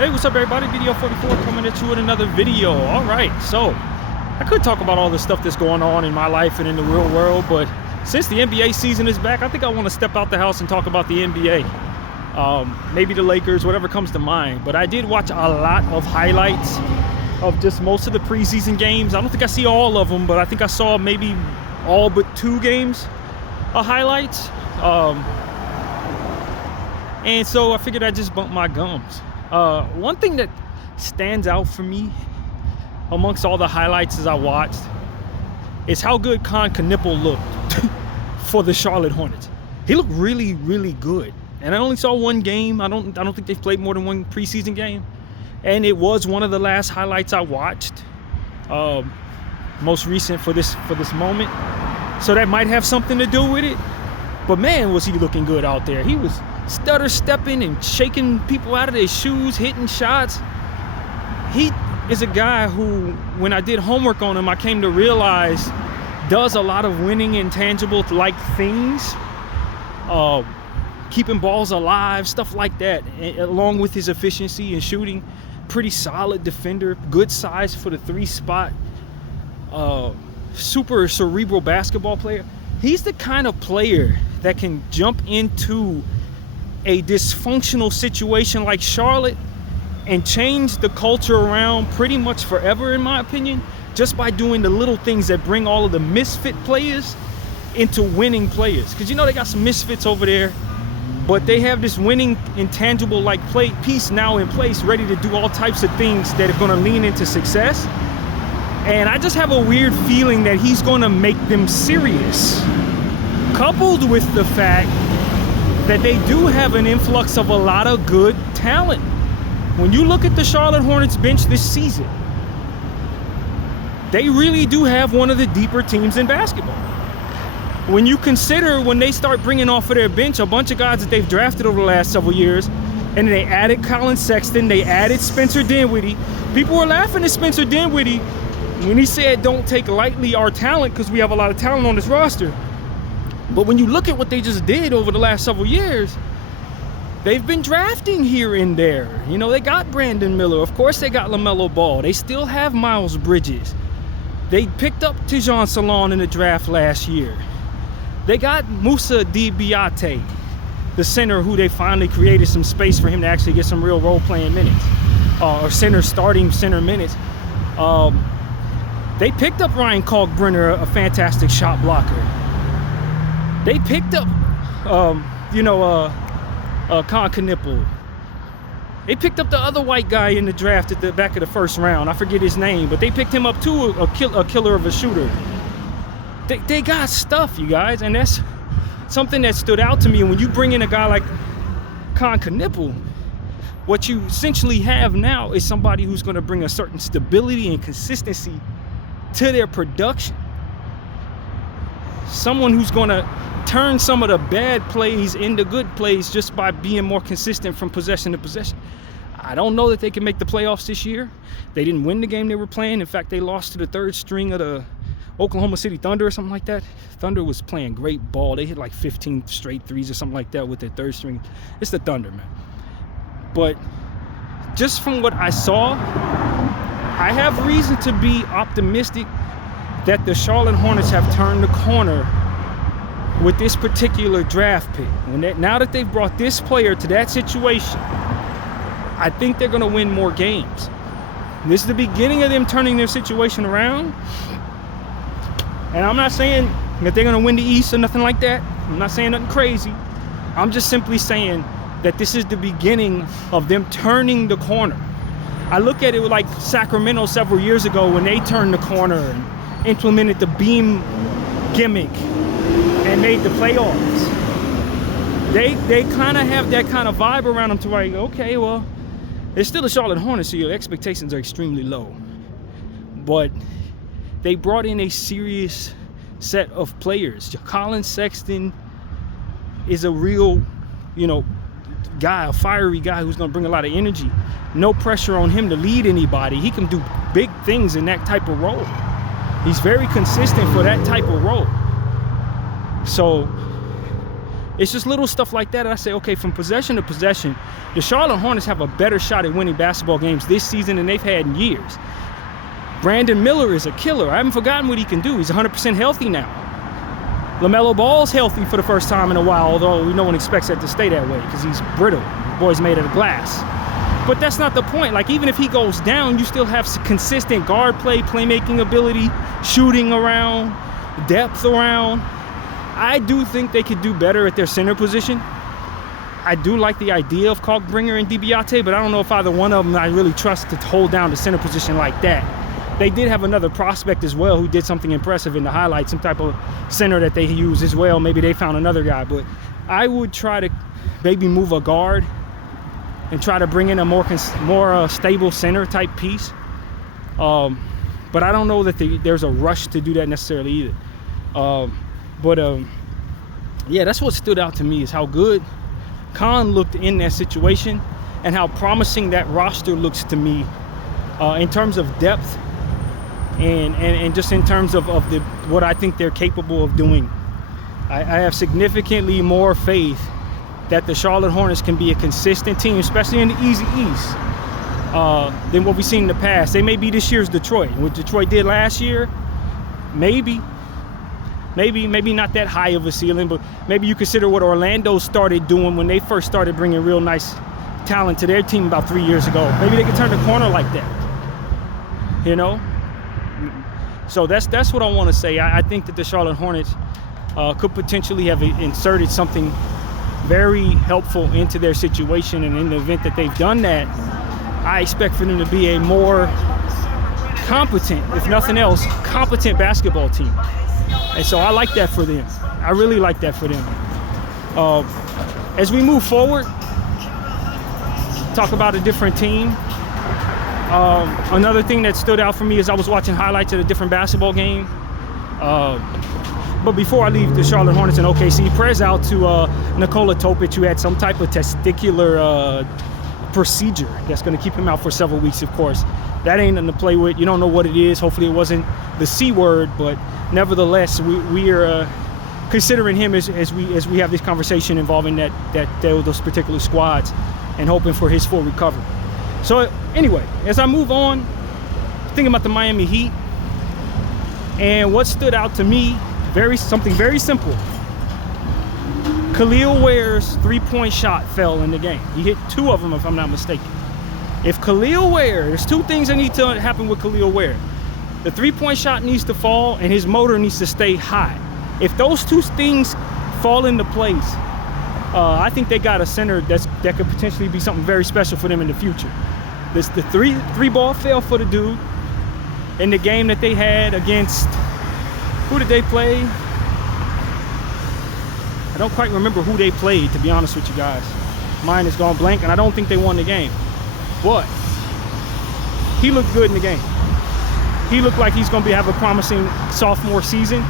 Hey, what's up, everybody? Video 44 coming at you with another video. All right, so I could talk about all the stuff that's going on in my life and in the real world, but since the NBA season is back, I think I want to step out the house and talk about the NBA. Maybe the Lakers, whatever comes to mind. But I did watch a lot of highlights of just most of the preseason games. I don't think I see all of them, but I think I saw maybe all but 2 games of highlights. And so I figured I'd just bump my gums. One thing that stands out for me amongst all the highlights as I watched is how good Kon Knueppel looked for the Charlotte Hornets. He looked really, really good. And I only saw one game. I don't think they've played more than one preseason game. And it was one of the last highlights I watched. Most recent for this moment. So that might have something to do with it. But man, was he looking good out there. He was stutter stepping and shaking people out of their shoes, hitting shots. He is a guy who, when I did homework on him, I came to realize does a lot of winning intangible like things, keeping balls alive, stuff like that, along with his efficiency and shooting. Pretty solid defender, good size for the 3 spot, super cerebral basketball player. He's the kind of player that can jump into a dysfunctional situation like Charlotte and change the culture around pretty much forever, in my opinion, just by doing the little things that bring all of the misfit players into winning players. Because you know they got some misfits over there, but they have this winning intangible like piece now in place, ready to do all types of things that are going to lean into success. And I just have a weird feeling that he's going to make them serious, coupled with the fact that they do have an influx of a lot of good talent. When you look at the Charlotte Hornets bench this season, they really do have one of the deeper teams in basketball. When you consider when they start bringing off of their bench a bunch of guys that they've drafted over the last several years, and they added Colin Sexton, they added Spencer Dinwiddie. People were laughing at Spencer Dinwiddie when he said don't take lightly our talent because we have a lot of talent on this roster. But when you look at what they just did over the last several years, they've been drafting here and there. You know, they got Brandon Miller. Of course, they got LaMelo Ball. They still have Miles Bridges. They picked up Tijon Salon in the draft last year. They got Moussa Diabaté, the center who they finally created some space for him to actually get some real role-playing minutes, or starting center minutes. They picked up Ryan Kalkbrenner, a fantastic shot blocker. They picked up, Kon Knueppel. They picked up the other white guy in the draft at the back of the first round. I forget his name, but they picked him up too, a killer of a shooter. They got stuff, you guys, and that's something that stood out to me. When you bring in a guy like Kon Knueppel, what you essentially have now is somebody who's going to bring a certain stability and consistency to their production. Someone who's going to turn some of the bad plays into good plays just by being more consistent from possession to possession. I don't know that they can make the playoffs this year. They didn't win the game they were playing. In fact, they lost to the 3rd string of the Oklahoma City Thunder or something like that. Thunder was playing great ball. They hit like 15 straight threes or something like that with their 3rd string. It's the Thunder, man. But just from what I saw, I have reason to be optimistic that the Charlotte Hornets have turned the corner with this particular draft pick. Now that they've brought this player to that situation, I think they're going to win more games. This is the beginning of them turning their situation around. And I'm not saying that they're going to win the East or nothing like that. I'm not saying nothing crazy. I'm just simply saying that this is the beginning of them turning the corner. I look at it like Sacramento several years ago when they turned the corner and implemented the beam gimmick and made the playoffs. They kind of have that kind of vibe around them to where you go, okay, well, it's still the Charlotte Hornets, so your expectations are extremely low. But they brought in a serious set of players. Colin Sexton is a real, guy, a fiery guy who's going to bring a lot of energy. No pressure on him to lead anybody. He can do big things in that type of role. He's very consistent for that type of role. So It's just little stuff like that. I say, okay, from possession to possession, the Charlotte Hornets have a better shot at winning basketball games this season than they've had in years. Brandon Miller is a killer. I haven't forgotten what he can do. He's 100% healthy now. LaMelo Ball's healthy for the first time in a while, although no one expects that to stay that way because he's brittle. The boy's made out of glass. But that's not the point. Like, even if he goes down, you still have consistent guard play, playmaking ability, shooting around, depth around. I do think they could do better at their center position. I do like the idea of Kalkbringer and Dibiate, but I don't know if either one of them I really trust to hold down the center position like that. They did have another prospect as well who did something impressive in the highlights, some type of center that they use as well. Maybe they found another guy, but I would try to maybe move a guard and try to bring in a more stable center type piece. But I don't know that there's a rush to do that necessarily either. Yeah, that's what stood out to me, is how good Khan looked in that situation and how promising that roster looks to me in terms of depth and just in terms of what I think they're capable of doing. I have significantly more faith that the Charlotte Hornets can be a consistent team, especially in the Easy East, than what we've seen in the past. They may be this year's Detroit. What Detroit did last year, maybe not that high of a ceiling, but maybe you consider what Orlando started doing when they first started bringing real nice talent to their team about 3 years ago. Maybe they could turn the corner like that, you know? So that's what I want to say. I think that the Charlotte Hornets could potentially have inserted something very helpful into their situation, and in the event that they've done that, I expect for them to be a more competent, if nothing else, competent basketball team. And so I like that for them. I really like that for them. As we move forward, talk about a different team. Another thing that stood out for me is I was watching highlights of a different basketball game. But before I leave the Charlotte Hornets and OKC, prayers out to Nikola Topic, who had some type of testicular procedure that's going to keep him out for several weeks, of course. That ain't nothing to play with. You don't know what it is. Hopefully it wasn't the C word, but nevertheless, we are considering him as we have this conversation involving those particular squads and hoping for his full recovery. So anyway, as I move on, thinking about the Miami Heat, and what stood out to me, something very simple. Khalil Ware's three-point shot fell in the game. He hit 2 of them, if I'm not mistaken. If Khalil Ware, there's 2 things that need to happen with Khalil Ware. The three-point shot needs to fall, and his motor needs to stay high. If those 2 things fall into place, I think they got a center that could potentially be something very special for them in the future. The three ball fell for the dude in the game that they had against, who did they play? I don't quite remember who they played, to be honest with you guys. Mine has gone blank, and I don't think they won the game. But he looked good in the game. He looked like he's going to have a promising sophomore season,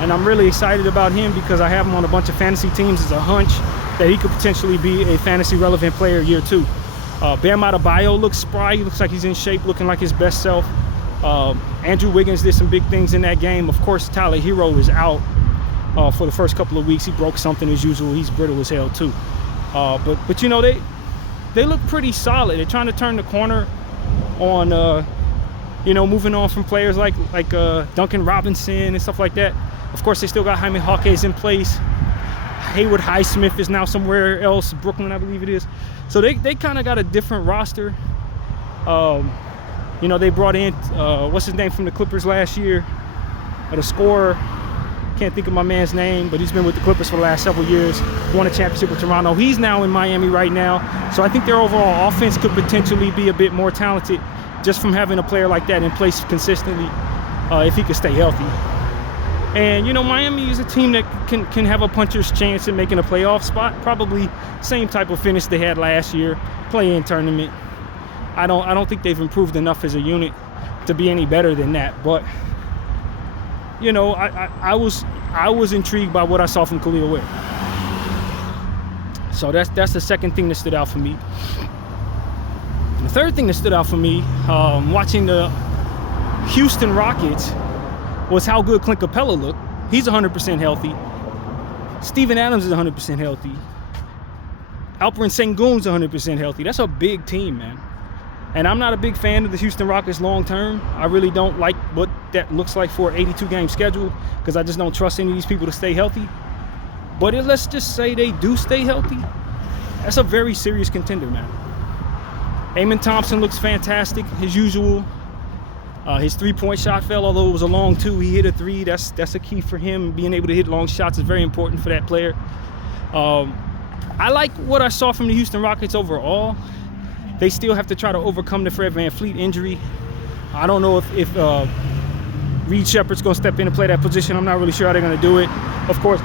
and I'm really excited about him because I have him on a bunch of fantasy teams. It's a hunch that he could potentially be a fantasy relevant player year 2. Bam Adebayo looks spry. He looks like he's in shape, looking like his best self. Andrew Wiggins did some big things in that game. Of course, Tyler Hero is out for the first couple of weeks. He broke something as usual. He's brittle as hell too. But you know, they look pretty solid. They're trying to turn the corner on moving on from players like Duncan Robinson and stuff like that. Of course, they still got Jaime Jaquez in place. Haywood Highsmith is now somewhere else, Brooklyn, I believe it is. So they kind of got a different roster. They brought in, what's his name from the Clippers last year? The scorer, can't think of my man's name, but he's been with the Clippers for the last several years. Won a championship with Toronto. He's now in Miami right now. So I think their overall offense could potentially be a bit more talented just from having a player like that in place consistently if he could stay healthy. And, Miami is a team that can have a puncher's chance at making a playoff spot. Probably same type of finish they had last year, play-in tournament. I don't think they've improved enough as a unit to be any better than that. But, I was intrigued by what I saw from Khalil Ware. So that's the second thing that stood out for me. The third thing that stood out for me, watching the Houston Rockets, was how good Clint Capella looked. He's 100% healthy. Steven Adams is 100% healthy. Alperen Sengun's 100% healthy. That's a big team, man. And I'm not a big fan of the Houston Rockets long term. I really don't like what that looks like for an 82-game schedule because I just don't trust any of these people to stay healthy. But let's just say they do stay healthy. That's a very serious contender, man. Amen Thompson looks fantastic, as usual. His three-point shot fell, although it was a long two. He hit a three. That's a key for him. Being able to hit long shots is very important for that player. I like what I saw from the Houston Rockets overall. They still have to try to overcome the Fred VanVleet injury. I don't know if Reed Shepherd's going to step in and play that position. I'm not really sure how they're going to do it. Of course,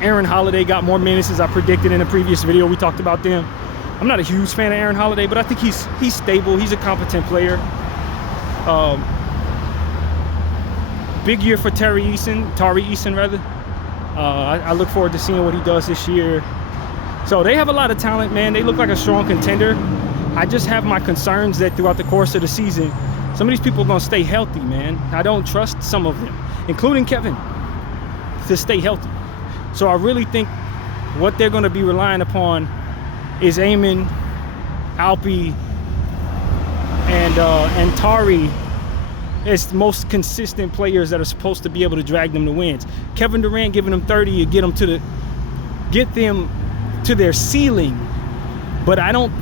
Aaron Holiday got more minutes, as I predicted in the previous video. We talked about them. I'm not a huge fan of Aaron Holiday, but I think he's stable. He's a competent player. Big year for Tari Eason, rather. I look forward to seeing what he does this year. So they have a lot of talent, man. They look like a strong contender. I just have my concerns that throughout the course of the season, some of these people are going to stay healthy, man. I don't trust some of them, including Kevin, to stay healthy. So I really think what they're going to be relying upon is Amen, Alpi, and Tari as the most consistent players that are supposed to be able to drag them to wins. Kevin Durant giving them 30 to get them to their ceiling, but I don't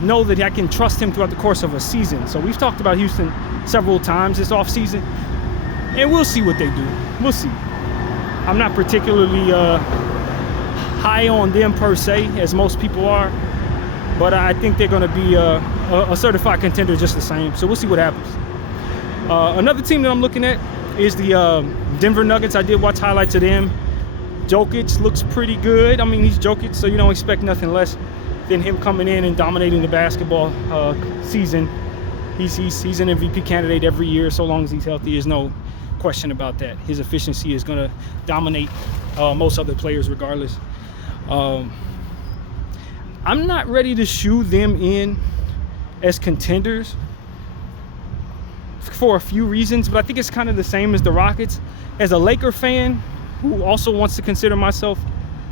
know that I can trust him throughout the course of a season. So we've talked about Houston several times this offseason, and we'll see what they do. We'll see. I'm not particularly high on them per se, as most people are, but I think they're going to be a certified contender just the same. So we'll see what happens. Another team that I'm looking at is the Denver Nuggets. I did watch highlights of them. Jokic looks pretty good. I mean, he's Jokic, so you don't expect nothing less than him coming in and dominating the basketball season. He's an MVP candidate every year, so long as he's healthy. There's no question about that. His efficiency is going to dominate most other players regardless. I'm not ready to shoe them in as contenders for a few reasons, but I think it's kind of the same as the Rockets. As a Laker fan who also wants to consider myself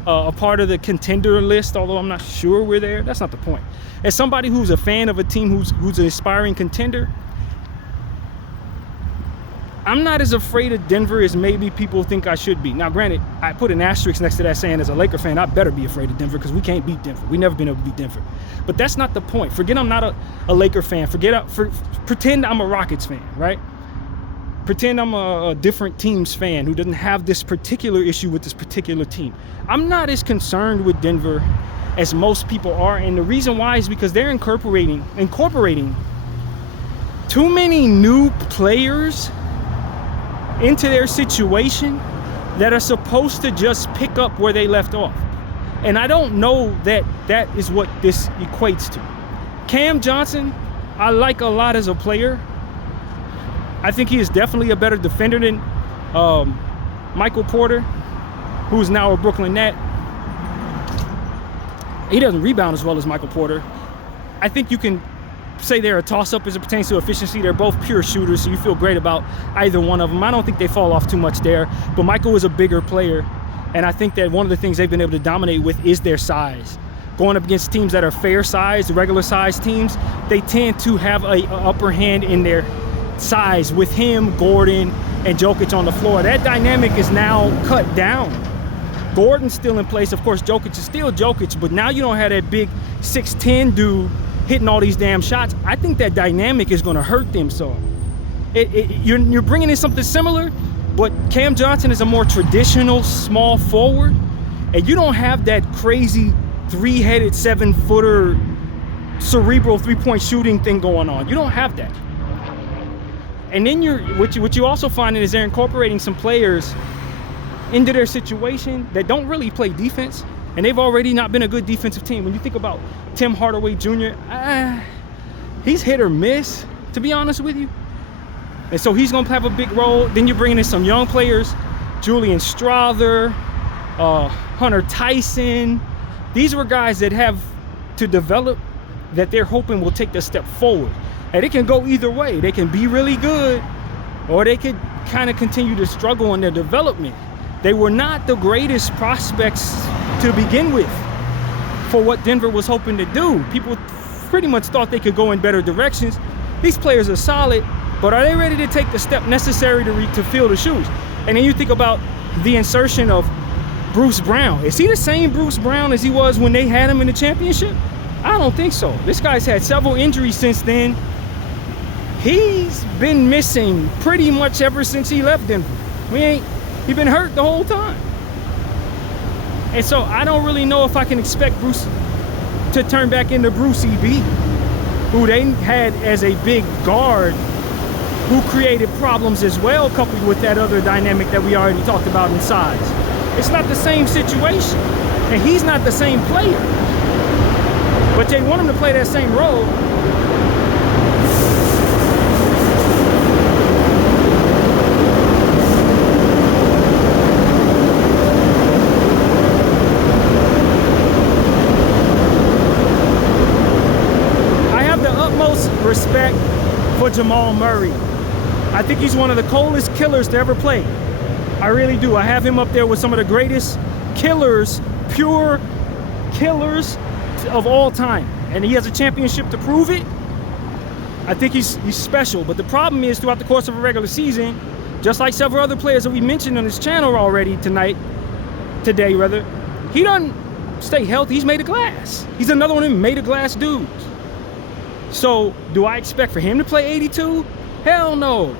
a part of the contender list, although I'm not sure we're there, that's not the point. As somebody who's a fan of a team who's an aspiring contender, I'm not as afraid of Denver as maybe people think I should be. Now, granted, I put an asterisk next to that saying as a Laker fan, I better be afraid of Denver because we can't beat Denver. We've never been able to beat Denver. But that's not the point. Forget I'm not a Laker fan. Pretend I'm a Rockets fan, right? Pretend I'm a different team's fan who doesn't have this particular issue with this particular team. I'm not as concerned with Denver as most people are, and the reason why is because they're incorporating too many new players into their situation that are supposed to just pick up where they left off. And I don't know that that is what this equates to. Cam Johnson, I like a lot as a player. I think he is definitely a better defender than Michael Porter, who's now a Brooklyn Net. He doesn't rebound as well as Michael Porter. I think you can say they're a toss-up as it pertains to efficiency. They're both pure shooters, so you feel great about either one of them. I don't think they fall off too much there, but Michael is a bigger player, and I think that one of the things they've been able to dominate with is their size. Going up against teams that are fair-sized, regular-sized teams, they tend to have an upper hand in their size with him, Gordon, and Jokic on the floor. That dynamic is now cut down. Gordon's still in place. Of course, Jokic is still Jokic, but now you don't have that big 6'10" dude hitting all these damn shots. I think that dynamic is going to hurt them. So you're bringing in something similar, but Cam Johnson is a more traditional small forward, and you don't have that crazy three-headed 7-footer cerebral three-point shooting thing going on. You don't have that. And then what you also find is they're incorporating some players into their situation that don't really play defense, and they've already not been a good defensive team. When you think about Tim Hardaway Jr., he's hit or miss, to be honest with you. And so he's going to have a big role. Then you're bringing in some young players, Julian Strawther, Hunter Tyson. These were guys that have to develop that they're hoping will take the step forward. And it can go either way. They can be really good, or they could kind of continue to struggle in their development. They were not the greatest prospects to begin with for what Denver was hoping to do. People pretty much thought they could go in better directions. These players are solid, but are they ready to take the step necessary to fill the shoes? And then you think about the insertion of Bruce Brown. Is he the same Bruce Brown as he was when they had him in the championship? I don't think so. This guy's had several injuries since then. He's been missing pretty much ever since he left Denver. He's been hurt the whole time. And so I don't really know if I can expect Bruce to turn back into Bruce E.B., who they had as a big guard, who created problems as well, coupled with that other dynamic that we already talked about in size. It's not the same situation, and he's not the same player. But they want him to play that same role. Respect for Jamal Murray. I think he's one of the coldest killers to ever play. I really do. I have him up there with some of the greatest killers, pure killers of all time. And he has a championship to prove it. I think he's special. But the problem is, throughout the course of a regular season, just like several other players that we mentioned on this channel already today, he doesn't stay healthy. He's made of glass. He's another one of them made of glass dudes. So, do I expect for him to play 82? Hell no.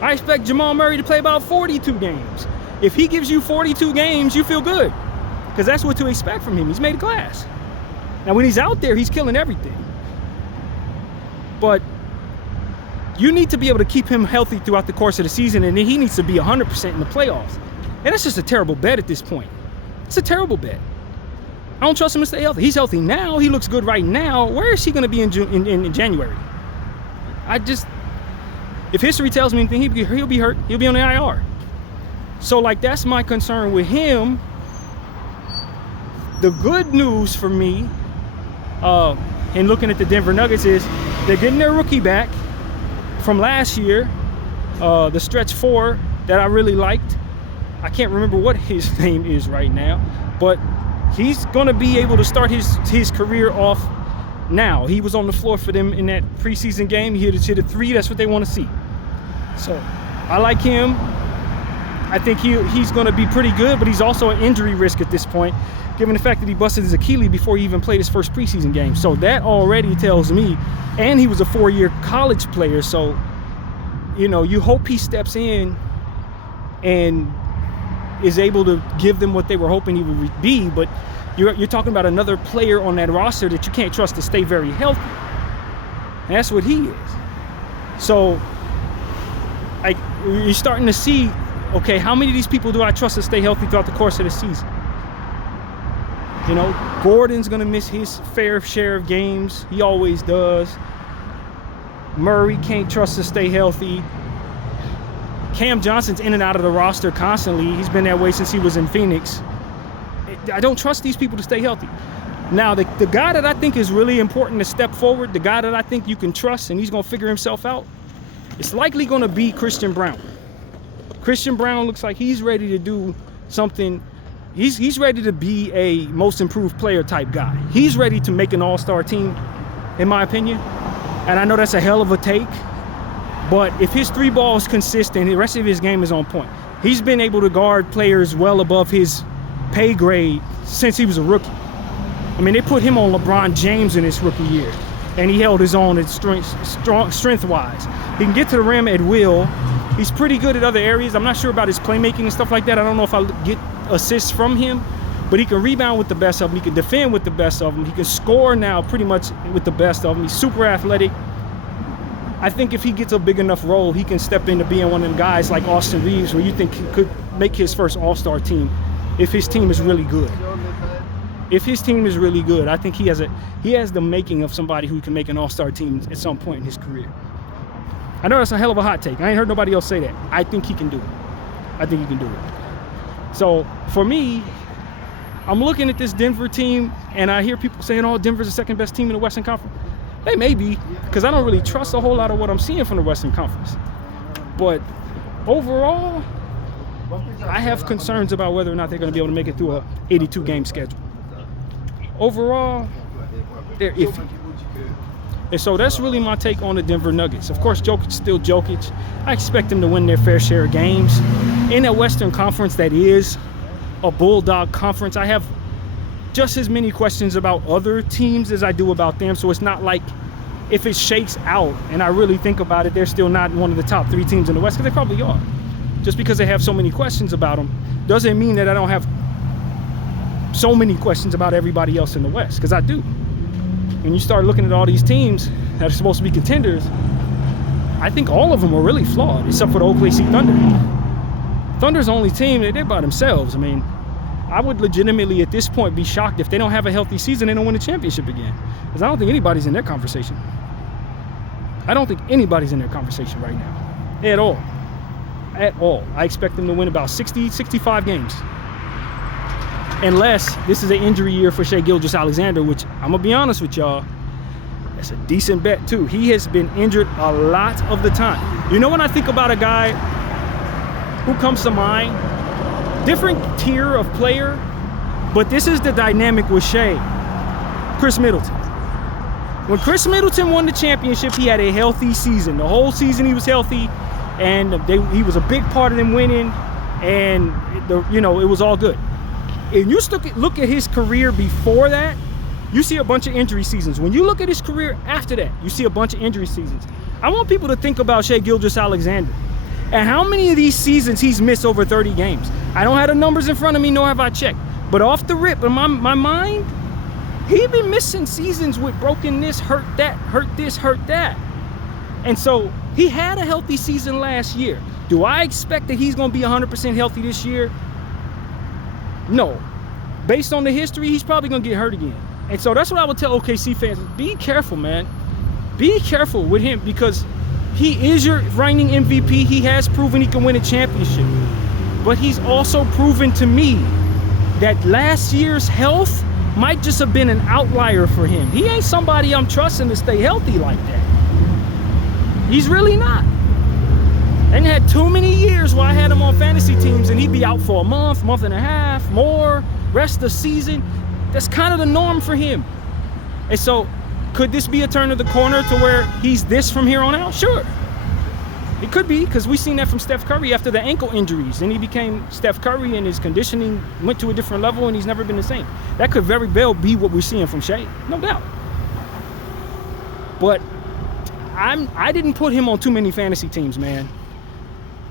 I expect Jamal Murray to play about 42 games. If he gives you 42 games, you feel good. Because that's what to expect from him. He's made of glass. Now, when he's out there, he's killing everything. But you need to be able to keep him healthy throughout the course of the season, and then he needs to be 100% in the playoffs. And that's just a terrible bet at this point. It's a terrible bet. I don't trust him to stay healthy. He's healthy now. He looks good right now. Where is he going to be in January? If history tells me anything, he'll be hurt. He'll be on the IR. So, like, that's my concern with him. The good news for me in looking at the Denver Nuggets is they're getting their rookie back from last year, the stretch 4 that I really liked. I can't remember what his name is right now, but he's going to be able to start his career off now. He was on the floor for them in that preseason game. He hit a 3. That's what they want to see. So I like him. I think he's going to be pretty good, but he's also an injury risk at this point, given the fact that he busted his Achilles before he even played his first preseason game. So that already tells me, and he was a 4-year college player. So, you hope he steps in and is able to give them what they were hoping he would be, but you're talking about another player on that roster that you can't trust to stay very healthy. And that's what he is. So, you're starting to see, okay, how many of these people do I trust to stay healthy throughout the course of the season? Gordon's going to miss his fair share of games. He always does. Murray can't trust to stay healthy. Cam Johnson's in and out of the roster constantly. He's been that way since he was in Phoenix. I don't trust these people to stay healthy. Now, the guy that I think is really important to step forward, the guy that I think you can trust and he's going to figure himself out, it's likely going to be Christian Braun. Christian Braun looks like he's ready to do something. He's ready to be a most improved player type guy. He's ready to make an all-star team, in my opinion. And I know that's a hell of a take. But if his 3 ball is consistent, the rest of his game is on point. He's been able to guard players well above his pay grade since he was a rookie. I mean, they put him on LeBron James in his rookie year, and he held his own strength-wise. He can get to the rim at will. He's pretty good at other areas. I'm not sure about his playmaking and stuff like that. I don't know if I'll get assists from him, but he can rebound with the best of them. He can defend with the best of them. He can score now pretty much with the best of them. He's super athletic. I think if he gets a big enough role, he can step into being one of them guys like Austin Reeves, where you think he could make his first all-star team if his team is really good. If his team is really good, I think he has the making of somebody who can make an all-star team at some point in his career. I know that's a hell of a hot take. I ain't heard nobody else say that. I think he can do it. So for me, I'm looking at this Denver team, and I hear people saying, oh, Denver's the second best team in the Western Conference. They may be, because I don't really trust a whole lot of what I'm seeing from the Western Conference. But overall, I have concerns about whether or not they're going to be able to make it through a 82-game schedule. Overall, they're iffy. And so that's really my take on the Denver Nuggets. Of course, Jokic's still Jokic. I expect them to win their fair share of games. In a Western Conference that is a Bulldog conference, I have just as many questions about other teams as I do about them. So it's not like if it shakes out and I really think about it, they're still not one of the top 3 teams in the West, because they probably are. Just because they have so many questions about them doesn't mean that I don't have so many questions about everybody else in the West, because I do. When you start looking at all these teams that are supposed to be contenders, I think all of them are really flawed, except for the OKC Thunder. Thunder's the only team that they're by themselves. I mean, I would legitimately at this point be shocked if they don't have a healthy season, they don't win a championship again. Because I don't think anybody's in their conversation. I don't think anybody's in their conversation right now. At all. At all. I expect them to win about 60, 65 games. Unless this is an injury year for Shai Gilgeous-Alexander, which I'm going to be honest with y'all, that's a decent bet too. He has been injured a lot of the time. You know, when I think about a guy who comes to mind, different tier of player, but this is the dynamic with Shai. Chris Middleton. When Chris Middleton won the championship, he had a healthy season. The whole season he was healthy, and he was a big part of them winning, and it was all good. And you look at his career before that, you see a bunch of injury seasons. When you look at his career after that, you see a bunch of injury seasons. I want people to think about Shai Gilgeous-Alexander and how many of these seasons he's missed over 30 games. I don't have the numbers in front of me, nor have I checked. But off the rip, in my mind, he's been missing seasons with broken this, hurt that, hurt this, hurt that. And so he had a healthy season last year. Do I expect that he's going to be 100% healthy this year? No. Based on the history, he's probably going to get hurt again. And so that's what I would tell OKC fans. Be careful, man. Be careful with him, because he is your reigning MVP. He has proven he can win a championship. But he's also proven to me that last year's health might just have been an outlier for him. He ain't somebody I'm trusting to stay healthy like that. He's really not. And had too many years where I had him on fantasy teams and he'd be out for a month, month and a half, more, rest of the season. That's kind of the norm for him. And so, could this be a turn of the corner to where he's this from here on out? Sure. It could be, because we've seen that from Steph Curry after the ankle injuries. And he became Steph Curry, and his conditioning went to a different level, and he's never been the same. That could very well be what we're seeing from Shai, no doubt. But I didn't put him on too many fantasy teams, man.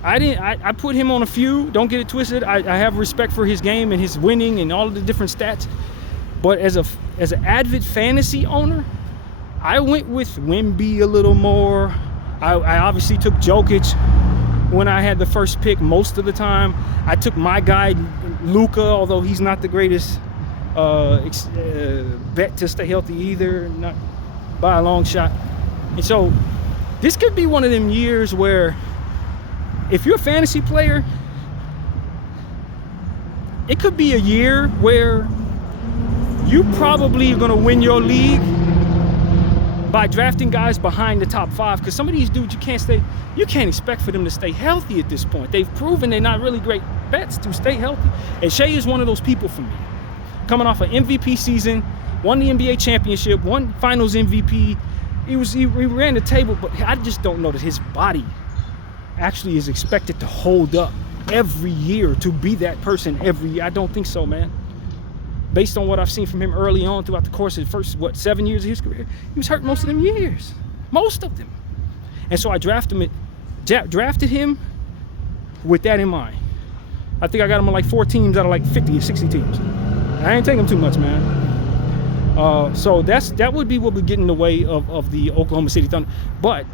I put him on a few. Don't get it twisted. I have respect for his game and his winning and all of the different stats. But as an avid fantasy owner, I went with Wemby a little more. I obviously took Jokic when I had the first pick most of the time. I took my guy Luka, although he's not the greatest bet to stay healthy either, not by a long shot. And so this could be one of them years where, if you're a fantasy player, it could be a year where you probably are going to win your league by drafting guys behind the top 5, because some of these dudes you can't expect for them to stay healthy at this point. They've proven they're not really great bets to stay healthy. And Shai is one of those people for me. Coming off an MVP season, won the NBA championship, won finals MVP. He ran the table, but I just don't know that his body actually is expected to hold up every year, to be that person every year. I don't think so, man. Based on what I've seen from him early on throughout the course of the first, 7 years of his career, he was hurt most of them years. Most of them. And so I drafted him with that in mind. I think I got him on like 4 teams out of like 50 or 60 teams. I ain't taking him too much, man. So that would be what would get in the way of the Oklahoma City Thunder. But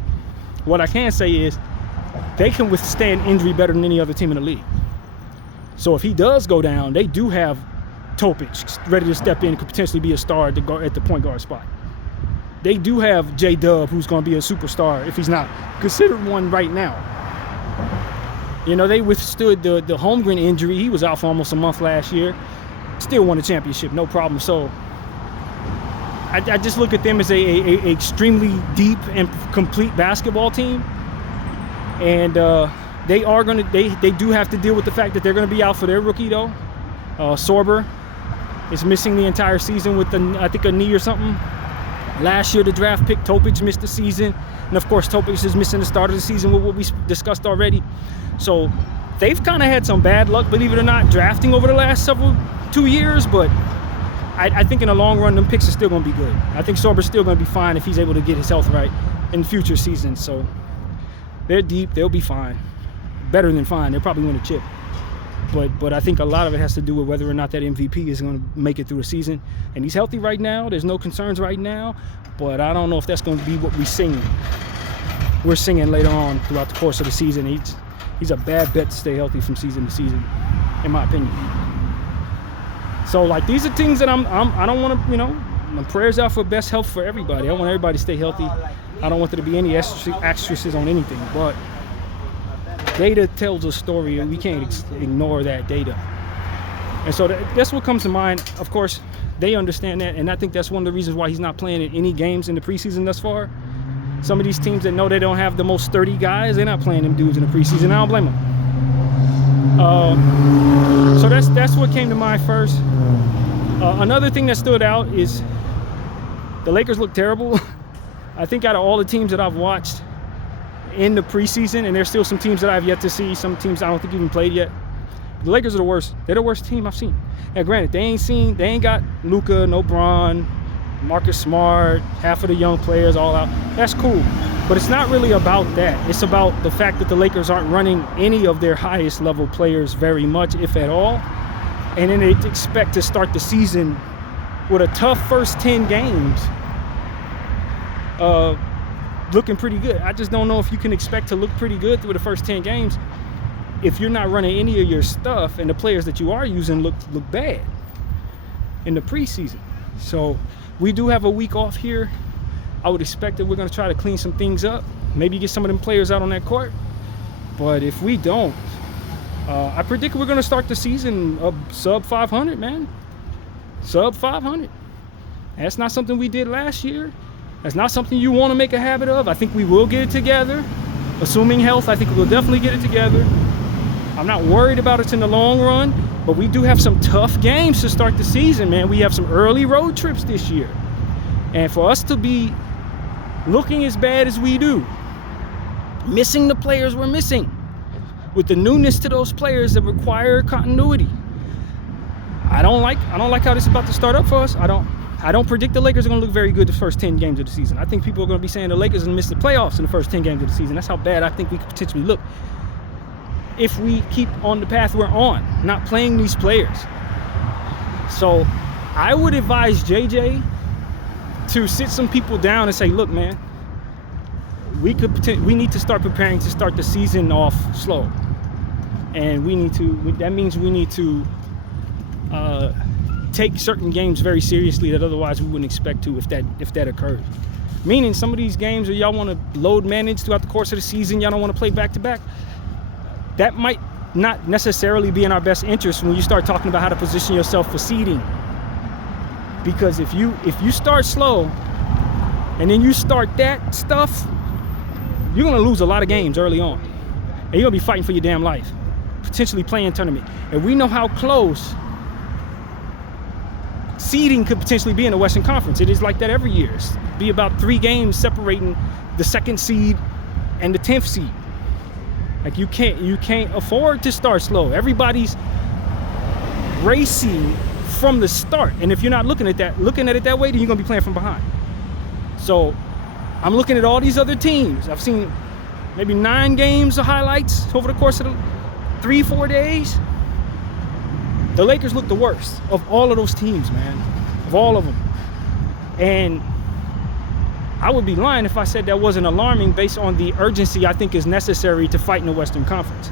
what I can say is they can withstand injury better than any other team in the league. So if he does go down, they do have Topic ready to step in and could potentially be a star at the point guard spot. They do have J-Dub, who's going to be a superstar if he's not considered one right now. You know, they withstood the Holmgren injury. He was out for almost a month last year. Still won the championship, no problem. So I just look at them as a extremely deep and complete basketball team. And they do have to deal with the fact that they're gonna be out for their rookie though. Sorber is missing the entire season with I think a knee or something. Last year, the draft pick Topic missed the season, and of course Topic is missing the start of the season with what we discussed already. So they've kind of had some bad luck, believe it or not, drafting over the last 2 years, but I think in the long run, them picks are still going to be good. I think Sorber's still going to be fine if he's able to get his health right in future seasons. So they're deep. They'll be fine. Better than fine. They'll probably win a chip. But I think a lot of it has to do with whether or not that MVP is going to make it through the season. And he's healthy right now. There's no concerns right now. But I don't know if that's going to be what we're singing later on throughout the course of the season. He's a bad bet to stay healthy from season to season, in my opinion. So, like, these are things that I don't want to, my prayers out for best health for everybody. I want everybody to stay healthy. I don't want there to be any asterisks on anything. But data tells a story, and we can't ignore that data. And so that's what comes to mind. Of course, they understand that, and I think that's one of the reasons why he's not playing in any games in the preseason thus far. Some of these teams that know they don't have the most sturdy guys, they're not playing them dudes in the preseason. I don't blame them. So that's what came to mind first. Another thing that stood out is the Lakers look terrible. I think out of all the teams that I've watched in the preseason, and there's still some teams that I've yet to see, some teams I don't think even played yet. The Lakers are the worst. They're the worst team I've seen. Now, granted, they ain't got Luka, no Bron, Marcus Smart, half of the young players all out. That's cool. But it's not really about that. It's about the fact that the Lakers aren't running any of their highest level players very much, if at all. And then they expect to start the season with a tough first 10 games looking pretty good. I just don't know if you can expect to look pretty good through the first 10 games if you're not running any of your stuff and the players that you are using look bad in the preseason. So we do have a week off here. I would expect that we're going to try to clean some things up, maybe get some of them players out on that court. But if we don't, I predict we're going to start the season sub 500, man. Sub 500. That's not something we did last year. That's not something you want to make a habit of. I think we will get it together. Assuming health, I think we'll definitely get it together. I'm not worried about it in the long run, but we do have some tough games to start the season, man. We have some early road trips this year. And for us to be looking as bad as we do, missing the players we're missing, with the newness to those players that require continuity, I don't like how this is about to start up for us. I don't predict the Lakers are going to look very good the first 10 games of the season. I think people are going to be saying the Lakers are going to miss the playoffs in the first 10 games of the season. That's how bad I think we could potentially look if we keep on the path we're on, not playing these players. So I would advise JJ to sit some people down and say, look, man, we need to start preparing to start the season off slow. And that means we need to take certain games very seriously that otherwise we wouldn't expect to if that occurred. Meaning some of these games where y'all want to load manage throughout the course of the season, y'all don't want to play back-to-back, that might not necessarily be in our best interest when you start talking about how to position yourself for seeding. Because if you start slow and then you start that stuff, you're going to lose a lot of games early on. And you're going to be fighting for your damn life, potentially playing tournament. And we know how close seeding could potentially be in the Western Conference. It is like that every year. It's be about 3 games separating the 2nd seed and the 10th seed. Like you can't afford to start slow. Everybody's racing from the start, and if you're not looking at it that way, then you're gonna be playing from behind. So I'm looking at all these other teams. I've seen maybe 9 games of highlights over the course of the 3-4 days. The Lakers look the worst of all of those teams, man, of all of them. And I would be lying if I said that wasn't alarming based on the urgency I think is necessary to fight in the Western Conference.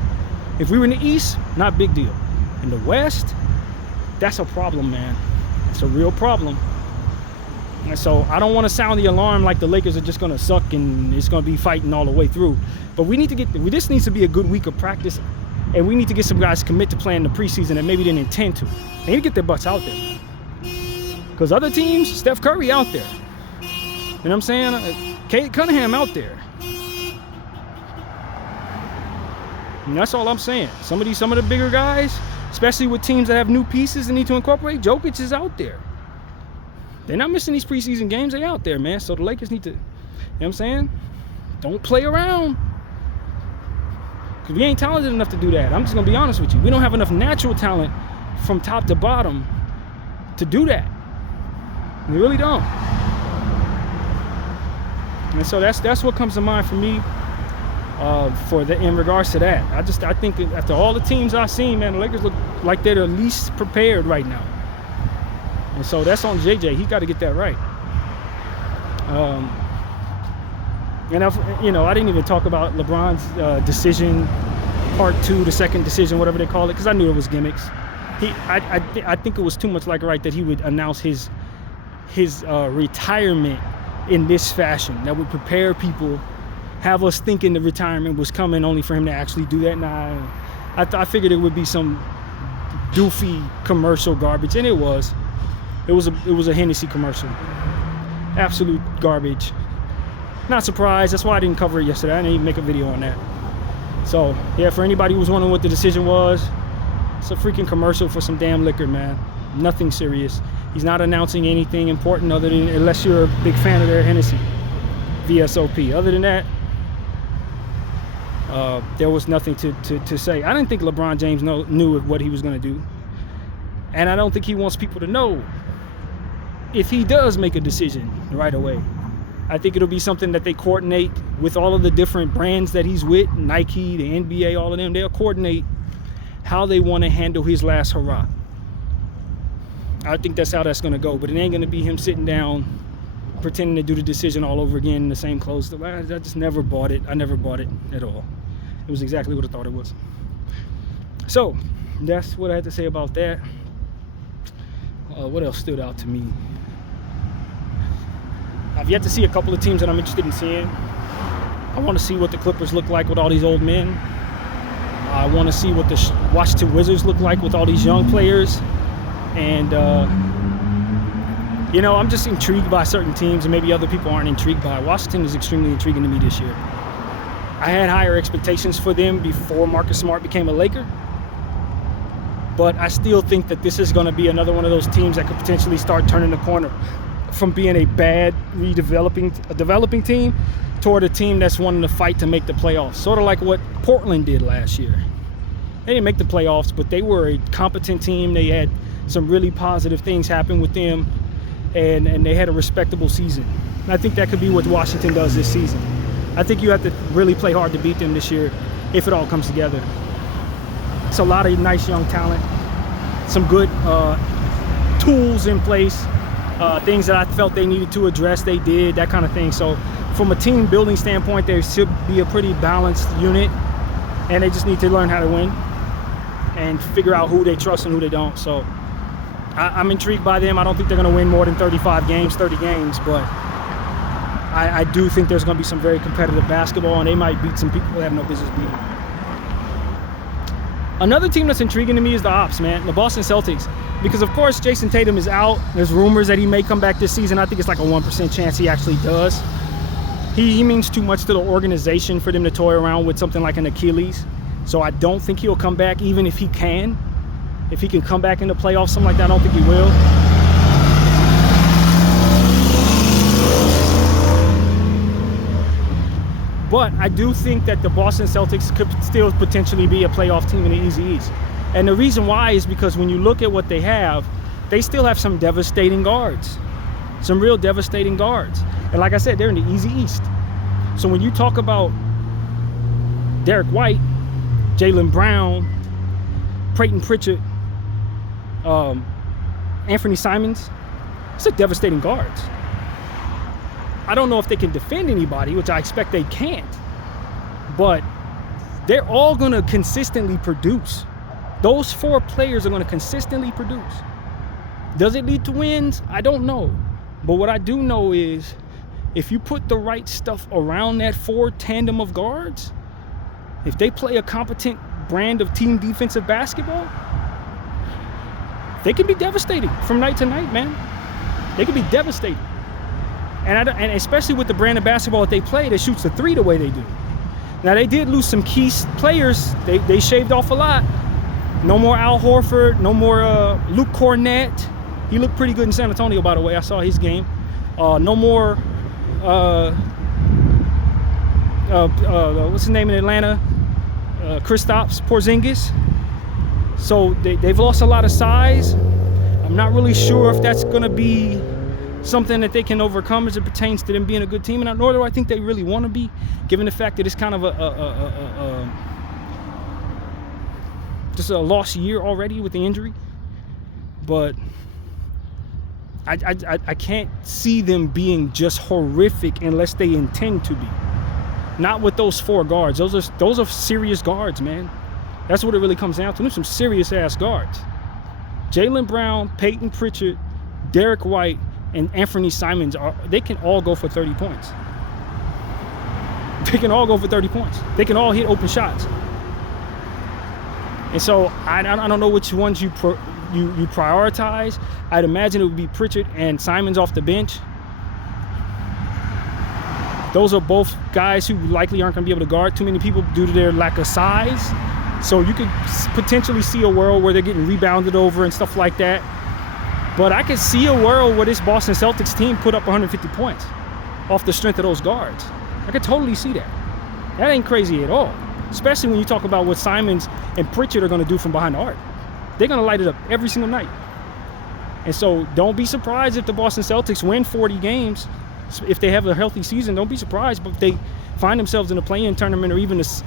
If we were in the East, not big deal. In the West, that's a problem, man. It's a real problem. And so I don't want to sound the alarm like the Lakers are just going to suck and it's going to be fighting all the way through. But this needs to be a good week of practice, and we need to get some guys commit to playing the preseason that maybe didn't intend to. They need to get their butts out there. Because other teams, Steph Curry out there. You know what I'm saying? Kate Cunningham out there. And that's all I'm saying. Some of the bigger guys, especially with teams that have new pieces and need to incorporate, Jokic is out there. They're not missing these preseason games. They're out there, man. So the Lakers need to, you know what I'm saying? Don't play around. Because we ain't talented enough to do that. I'm just going to be honest with you. We don't have enough natural talent from top to bottom to do that. We really don't. And so that's what comes to mind for me in regards to that. I think after all the teams I've seen, man, the Lakers look like they're the least prepared right now. And so that's on JJ. He got to get that right. And I didn't even talk about LeBron's decision, part 2, the second decision, whatever they call it, because I knew it was gimmicks. I think it was too much like right that he would announce his retirement in this fashion. That would prepare people, have us thinking the retirement was coming, only for him to actually do that. Nah, I figured it would be some doofy commercial garbage, and it was. It was a Hennessy commercial. Absolute garbage. Not surprised. That's why I didn't cover it yesterday. I didn't even make a video on that. So, yeah, for anybody who was wondering what the decision was, it's a freaking commercial for some damn liquor, man. Nothing serious. He's not announcing anything important other than, unless you're a big fan of their Hennessy, VSOP. Other than that, there was nothing to say. I didn't think LeBron James knew what he was going to do. And I don't think he wants people to know if he does make a decision right away. I think it'll be something that they coordinate with all of the different brands that he's with, Nike, the NBA, all of them. They'll coordinate how they want to handle his last hurrah. I think that's how that's going to go. But it ain't going to be him sitting down, pretending to do the decision all over again in the same clothes. I just never bought it. I never bought it at all. It was exactly what I thought it was. So, that's what I had to say about that. What else stood out to me? I've yet to see a couple of teams that I'm interested in seeing. I want to see what the Clippers look like with all these old men. I want to see what the Washington Wizards look like with all these young players. And, I'm just intrigued by certain teams, and maybe other people aren't intrigued by. Washington is extremely intriguing to me this year. I had higher expectations for them before Marcus Smart became a Laker. But I still think that this is going to be another one of those teams that could potentially start turning the corner from being a bad developing team toward a team that's wanting to fight to make the playoffs. Sort of like what Portland did last year. They didn't make the playoffs, but they were a competent team. They had some really positive things happen with them, and they had a respectable season. And I think that could be what Washington does this season. I think you have to really play hard to beat them this year if it all comes together. It's a lot of nice young talent, some good tools in place, things that I felt they needed to address, they did, that kind of thing. So from a team building standpoint, there should be a pretty balanced unit, and they just need to learn how to win and figure out who they trust and who they don't. So I'm intrigued by them. I don't think they're going to win more than 30 games, but I do think there's going to be some very competitive basketball, and they might beat some people they have no business beating. Another team that's intriguing to me is the Ops, man, the Boston Celtics. Because, of course, Jason Tatum is out. There's rumors that he may come back this season. I think it's like a 1% chance he actually does. He means too much to the organization for them to toy around with something like an Achilles. So I don't think he'll come back, even if he can. If he can come back in the playoffs, something like that, I don't think he will. But I do think that the Boston Celtics could still potentially be a playoff team in the Easy East. And the reason why is because when you look at what they still have some devastating guards. Some real devastating guards. And like I said, they're in the Easy East. So when you talk about Derek White, Jaylen Brown, Peyton Pritchard, Anthony Simons, it's a devastating guards. I don't know if they can defend anybody, which I expect they can't, but they're all going to consistently produce. Those 4 players are going to consistently produce. Does it lead to wins? I don't know. But what I do know is if you put the right stuff around that 4 tandem of guards, if they play a competent brand of team defensive basketball, they can be devastating from night to night, man. They can be devastating. And especially with the brand of basketball that they play that shoots the 3 the way they do. Now, they did lose some key players. They shaved off a lot. No more Al Horford. No more Luke Cornett. He looked pretty good in San Antonio, by the way. I saw his game. No more, what's his name in Atlanta? Kristaps Porzingis. So they've lost a lot of size. I'm not really sure if that's going to be something that they can overcome as it pertains to them being a good team, and nor do I think they really want to be, given the fact that it's kind of just a lost year already with the injury. But I can't see them being just horrific unless they intend to be. Not with those 4 guards. Those are serious guards, man. That's what it really comes down to. Them some serious ass guards. Jaylen Brown, Peyton Pritchard, Derek White, and Anthony Simons they can all go for 30 points. They can all go for 30 points. They can all hit open shots. And so I don't know which ones you prioritize. I'd imagine it would be Pritchard and Simons off the bench. Those are both guys who likely aren't going to be able to guard too many people due to their lack of size. So you could potentially see a world where they're getting rebounded over and stuff like that. But I could see a world where this Boston Celtics team put up 150 points off the strength of those guards. I could totally see that. That ain't crazy at all. Especially when you talk about what Simons and Pritchard are going to do from behind the arc. They're going to light it up every single night. And so don't be surprised if the Boston Celtics win 40 games. If they have a healthy season, don't be surprised. But if they find themselves in a play-in tournament or even a 5th,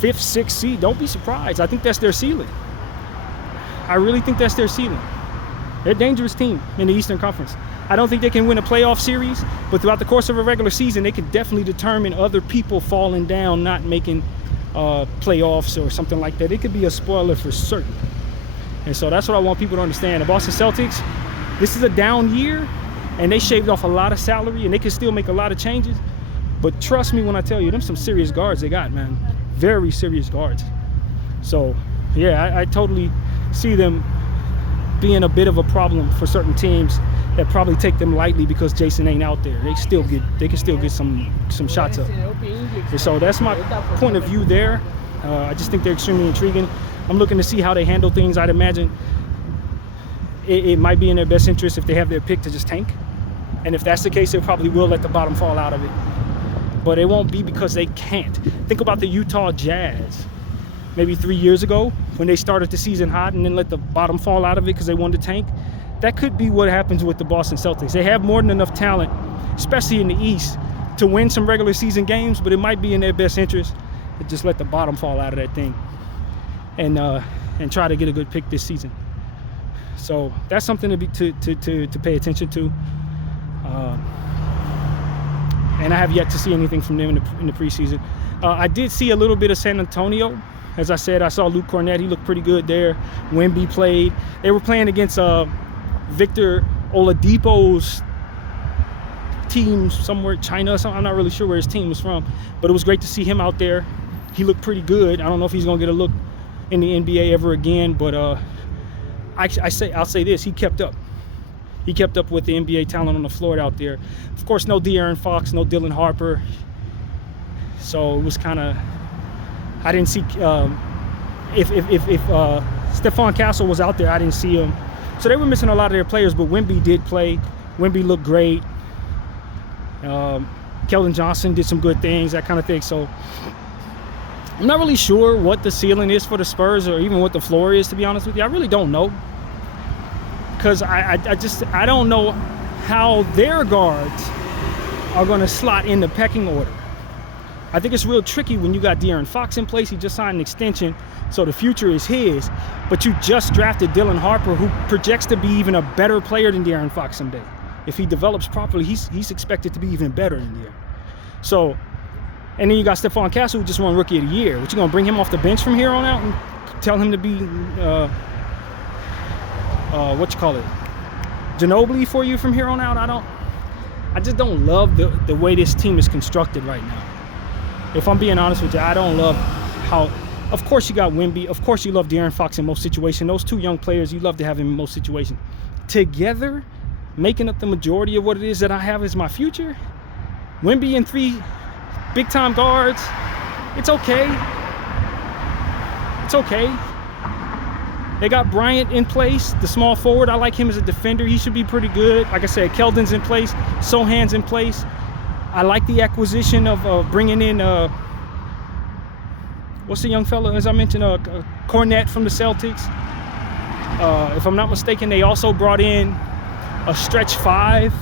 6th seed, don't be surprised. I think that's their ceiling. I really think that's their ceiling. They're a dangerous team in the Eastern Conference. I don't think they can win a playoff series, but throughout the course of a regular season, they can definitely determine other people falling down, not making playoffs or something like that. It could be a spoiler for certain. And so that's what I want people to understand. The Boston Celtics, this is a down year, and they shaved off a lot of salary, and they can still make a lot of changes. But trust me when I tell you, them some serious guards they got, man. Very serious guards. So, yeah, I totally see them being a bit of a problem for certain teams that probably take them lightly because Jason ain't out there. They can still get some shots up. And so that's my point of view there. I just think they're extremely intriguing. I'm looking to see how they handle things. I'd imagine it might be in their best interest if they have their pick to just tank. And if that's the case, they probably will let the bottom fall out of it. But it won't be because they can't. Think about the Utah Jazz maybe 3 years ago when they started the season hot and then let the bottom fall out of it because they wanted to tank. That could be what happens with the Boston Celtics. They have more than enough talent, especially in the East, to win some regular season games, but it might be in their best interest to just let the bottom fall out of that thing and try to get a good pick this season. So that's something to pay attention to. And I have yet to see anything from them in the preseason. I did see a little bit of San Antonio. As I said, I saw Luke Cornett. He looked pretty good there. Wemby played. They were playing against Victor Oladipo's team somewhere, China or something. I'm not really sure where his team was from, but it was great to see him out there. He looked pretty good. I don't know if he's going to get a look in the NBA ever again, but I'll say this: he kept up. He kept up with the NBA talent on the floor out there. Of course, no De'Aaron Fox, no Dylan Harper. So it was kind of, I didn't see if Stephon Castle was out there, I didn't see him. So they were missing a lot of their players, but Wemby did play. Wemby looked great. Keldon Johnson did some good things, that kind of thing. So I'm not really sure what the ceiling is for the Spurs or even what the floor is, to be honest with you. I really don't know. Because I don't know how their guards are going to slot in the pecking order. I think it's real tricky when you got De'Aaron Fox in place. He just signed an extension, so the future is his. But you just drafted Dylan Harper, who projects to be even a better player than De'Aaron Fox someday. If he develops properly, he's expected to be even better than De'Aaron. So, and then you got Stephon Castle, who just won Rookie of the Year. What, you going to bring him off the bench from here on out and tell him to be, Ginobili for you from here on out? I just don't love the way this team is constructed right now. If I'm being honest with you, I don't love how, of course you got Wemby, of course you love De'Aaron Fox in most situations. Those two young players, you love to have them in most situations. Together, making up the majority of what it is that I have as my future, Wemby and 3 big-time guards, It's okay. It's okay. They got Bryant in place, the small forward. I like him as a defender. He should be pretty good. Like I said, Keldon's in place. Sohan's in place. I like the acquisition of bringing in, what's the young fella, as I mentioned, Cornette from the Celtics. If I'm not mistaken, they also brought in a stretch 5.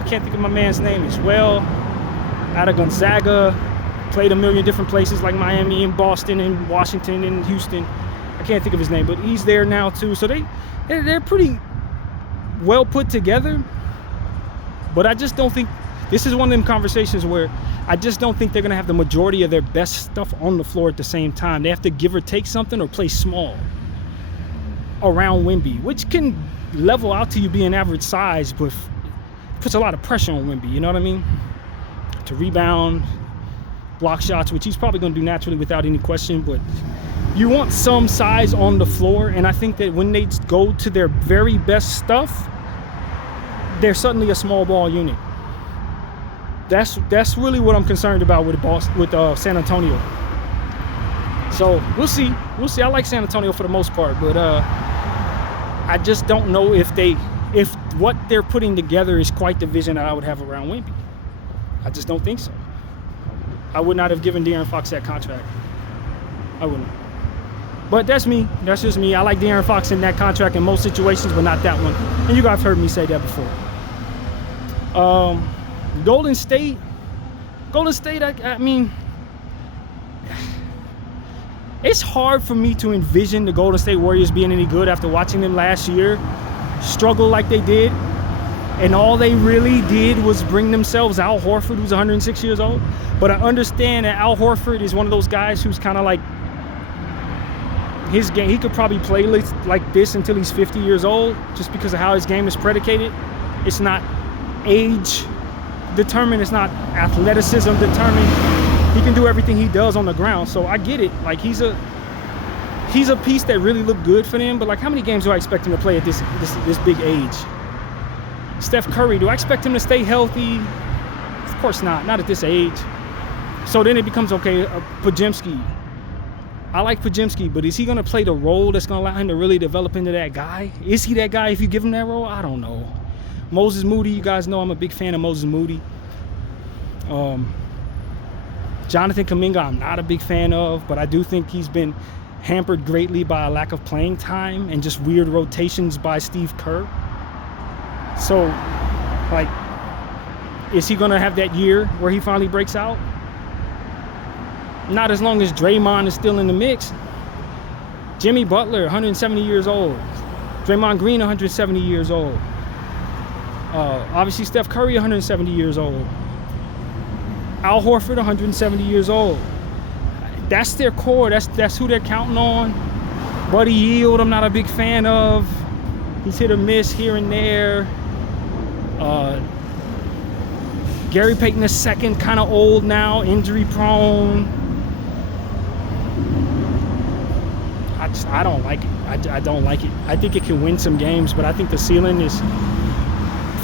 I can't think of my man's name as well. Out of Gonzaga. Played a million different places like Miami and Boston and Washington and Houston. I can't think of his name, but he's there now too. So they're pretty well put together. But I just don't think, this is one of them conversations where I just don't think they're going to have the majority of their best stuff on the floor at the same time. They have to give or take something or play small around Wemby, which can level out to you being average size, but puts a lot of pressure on Wemby, you know what I mean? To rebound, block shots, which he's probably going to do naturally without any question, but you want some size on the floor, and I think that when they go to their very best stuff, they're suddenly a small ball unit. That's really what I'm concerned about with San Antonio. So we'll see. I like San Antonio for the most part, but I just don't know if what they're putting together is quite the vision that I would have around Wemby. I just don't think so. I would not have given De'Aaron Fox that contract. I wouldn't. But that's me. That's just me. I like De'Aaron Fox in that contract in most situations, but not that one. And you guys have heard me say that before. Golden State, I mean, it's hard for me to envision the Golden State Warriors being any good after watching them last year struggle like they did. And all they really did was bring themselves Al Horford, who's 106 years old. But I understand that Al Horford is one of those guys who's kind of like, his game, he could probably play like this until he's 50 years old, just because of how his game is predicated. It's not age determined, it's not athleticism determined. He can do everything he does on the ground, so I get it. Like, he's a piece that really looked good for them, but like, how many games do I expect him to play at this big age? Steph Curry, do I expect him to stay healthy? Of course not at this age. So then it becomes, okay, Podziemski. I like Podziemski, but is he going to play the role that's going to allow him to really develop into that guy? Is he that guy if you give him that role? I don't know. Moses Moody, you guys know I'm a big fan of Moses Moody. Jonathan Kuminga, I'm not a big fan of, but I do think he's been hampered greatly by a lack of playing time and just weird rotations by Steve Kerr. So, like, is he going to have that year where he finally breaks out? Not as long as Draymond is still in the mix. Jimmy Butler, 170 years old. Draymond Green, 170 years old. Obviously, Steph Curry, 170 years old. Al Horford, 170 years old. That's their core. That's who they're counting on. Buddy Hield, I'm not a big fan of. He's hit or miss here and there. Gary Payton II, kind of old now, injury prone. I don't like it. I don't like it. I think it can win some games, but I think the ceiling is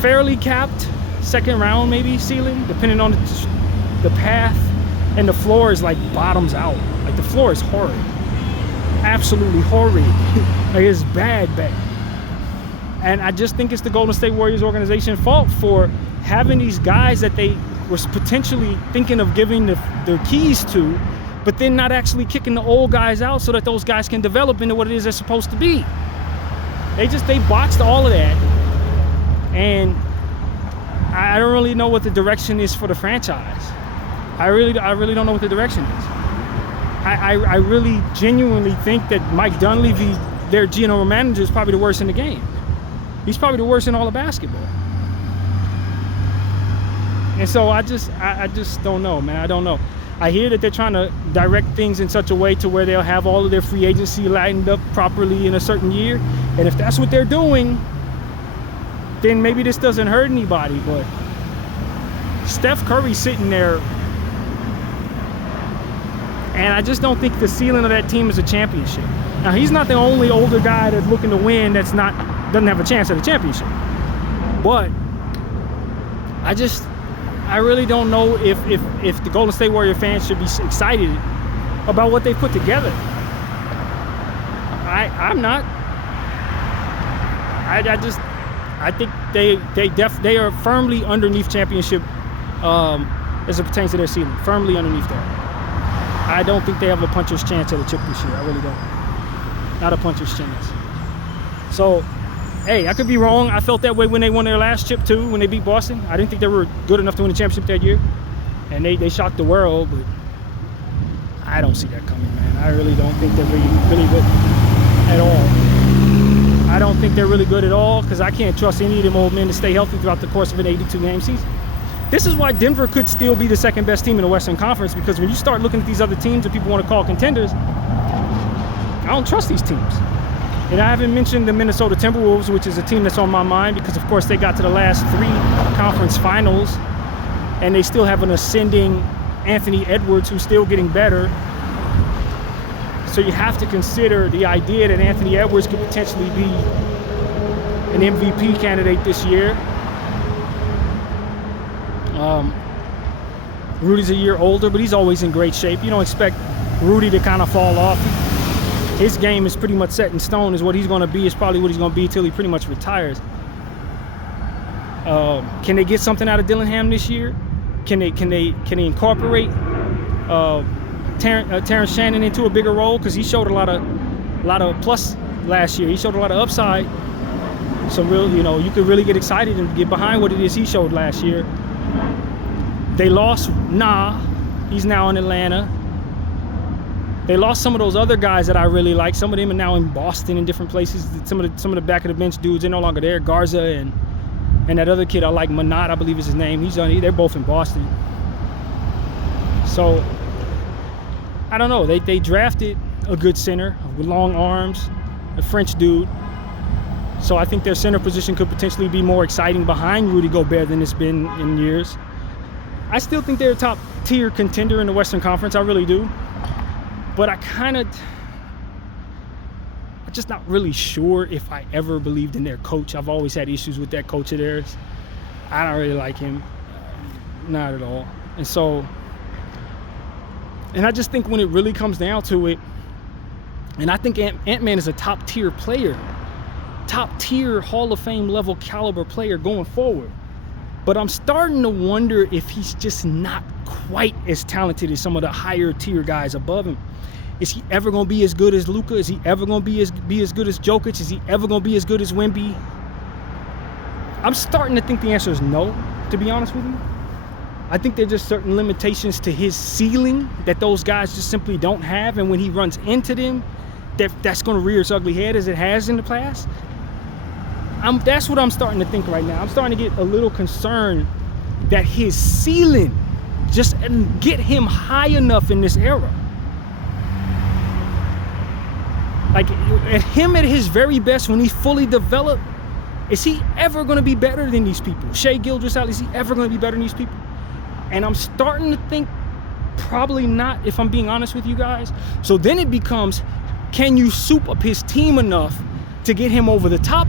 fairly capped. Second round maybe ceiling, depending on the path. And the floor is like bottoms out. Like, the floor is horrid. Absolutely horrid. Like, it's bad. And I just think it's the Golden State Warriors organization fault for having these guys that they were potentially thinking of giving their keys to, but then not actually kicking the old guys out so that those guys can develop into what it is they're supposed to be. They boxed all of that, and I don't really know what the direction is for the franchise. I really don't know what the direction is. I really genuinely think that Mike Dunleavy, their general manager, is probably the worst in the game. He's probably the worst in all of basketball. And so I just don't know, man. I don't know. I hear that they're trying to direct things in such a way to where they'll have all of their free agency lined up properly in a certain year. And if that's what they're doing, then maybe this doesn't hurt anybody. But Steph Curry's sitting there, and I just don't think the ceiling of that team is a championship. Now, he's not the only older guy that's looking to win doesn't have a chance at a championship. But I I really don't know if the Golden State Warrior fans should be excited about what they put together. I'm not. I think they are firmly underneath championship as it pertains to their ceiling. Firmly underneath that. I don't think they have a puncher's chance at a chip this year. I really don't. Not a puncher's chance. So, hey, I could be wrong. I felt that way when they won their last chip too, when they beat Boston. I didn't think they were good enough to win the championship that year, and they shocked the world. But I don't see that coming, man. I really don't think they're really good at all. I don't think they're really good at all because I can't trust any of them old men to stay healthy throughout the course of an 82-game season. This is why Denver could still be the second best team in the Western Conference, because when you start looking at these other teams that people want to call contenders, I don't trust these teams. And I haven't mentioned the Minnesota Timberwolves, which is a team that's on my mind because, of course, they got to the last 3 conference finals, and they still have an ascending Anthony Edwards who's still getting better. So you have to consider the idea that Anthony Edwards could potentially be an MVP candidate this year. Rudy's a year older, but he's always in great shape. You don't expect Rudy to kind of fall off. His game is pretty much set in stone. Is what he's going to be. Is probably what he's going to be until he pretty much retires. Can they get something out of Dillingham this year? Can they incorporate Terrence Shannon into a bigger role, because he showed a lot of plus last year. He showed a lot of upside. So you could really get excited and get behind what it is he showed last year. They lost he's now in Atlanta. They lost some of those other guys that I really like. Some of them are now in Boston in different places. Some of the back of the bench dudes, they're no longer there. Garza and that other kid I like, Manat, I believe is his name. They're both in Boston. So I don't know. They drafted a good center with long arms, a French dude. So I think their center position could potentially be more exciting behind Rudy Gobert than it's been in years. I still think they're a top tier contender in the Western Conference. I really do. But I'm just not really sure if I ever believed in their coach. I've always had issues with that coach of theirs. I don't really like him. Not at all. And I just think when it really comes down to it, and I think Ant-Man is a top tier player, top tier Hall of Fame level caliber player going forward. But I'm starting to wonder if he's just not quite as talented as some of the higher tier guys above him. Is he ever going to be as good as Luka? Is he ever going to be as good as Jokic? Is he ever going to be as good as Wemby? I'm starting to think the answer is no, to be honest with you. I think there's just certain limitations to his ceiling that those guys just simply don't have, and when he runs into them, that's going to rear its ugly head as it has in the past. That's what I'm starting to think right now. I'm starting to get a little concerned that his ceiling just didn't get him high enough in this era. Like, at his very best, when he's fully developed, is he ever going to be better than these people? Shai Gilgeous-Alexander, is he ever going to be better than these people? And I'm starting to think probably not, if I'm being honest with you guys. So then it becomes, can you soup up his team enough to get him over the top?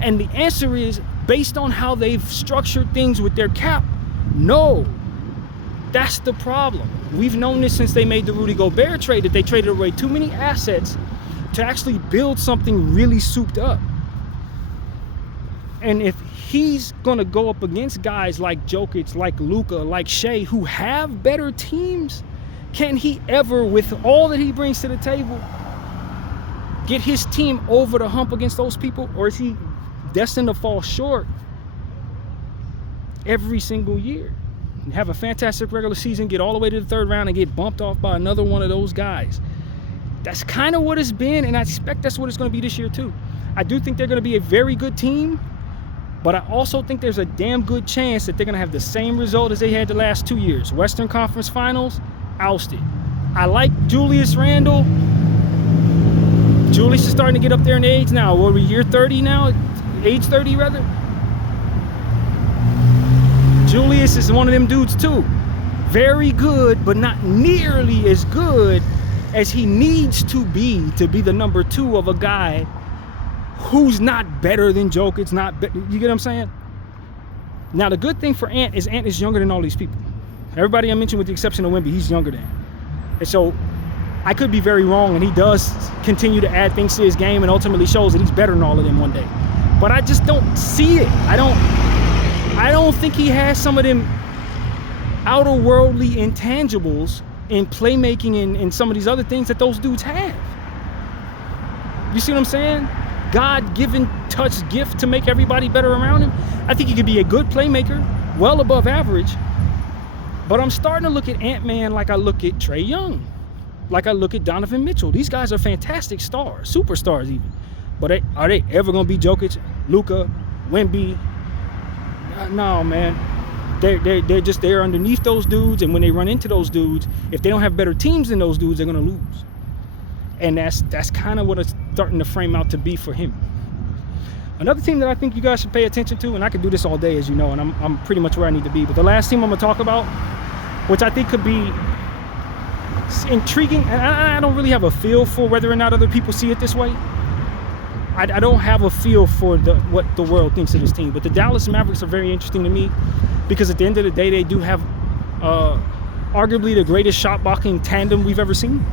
And the answer is, based on how they've structured things with their cap, no. That's the problem. We've known this since they made the Rudy Gobert trade, that they traded away too many assets to actually build something really souped up. And if he's going to go up against guys like Jokic, like Luka, like Shai, who have better teams, can he ever, with all that he brings to the table, get his team over the hump against those people? Or is he destined to fall short every single year and have a fantastic regular season, get all the way to the third round, and get bumped off by another one of those guys? That's kind of what it's been, and I expect that's what it's going to be this year too. I do think they're going to be a very good team, but I also think there's a damn good chance that they're going to have the same result as they had the last 2 years. Western Conference Finals, ousted. I like Julius Randle. Julius is starting to get up there in age now. What are we, year 30 now? Age 30 rather? Julius is one of them dudes too. Very good, but not nearly as good as he needs to be the number 2 of a guy who's not better than Jokic. You get what I'm saying? Now, the good thing for Ant is younger than all these people. Everybody I mentioned with the exception of Wemby, he's younger than. And so I could be very wrong, and he does continue to add things to his game and ultimately shows that he's better than all of them one day. But I just don't see it. I don't think he has some of them outer worldly intangibles in playmaking and some of these other things that those dudes have. You see what I'm saying? God-given touch gift to make everybody better around him. I think he could be a good playmaker, well above average. But I'm starting to look at Ant-Man like I look at Trae Young, like I look at Donovan Mitchell. These guys are fantastic stars, superstars even. But are they ever going to be Jokic, Luka, Wemby? No, man. They're underneath those dudes, and when they run into those dudes, if they don't have better teams than those dudes, they're going to lose. And that's kind of what it's starting to frame out to be for him. Another team that I think you guys should pay attention to, and I could do this all day, as you know, and I'm pretty much where I need to be, but the last team I'm going to talk about, which I think could be intriguing, and I don't really have a feel for whether or not other people see it this way. I don't have a feel for what the world thinks of this team, but the Dallas Mavericks are very interesting to me because at the end of the day, they do have arguably the greatest shot blocking tandem we've ever seen.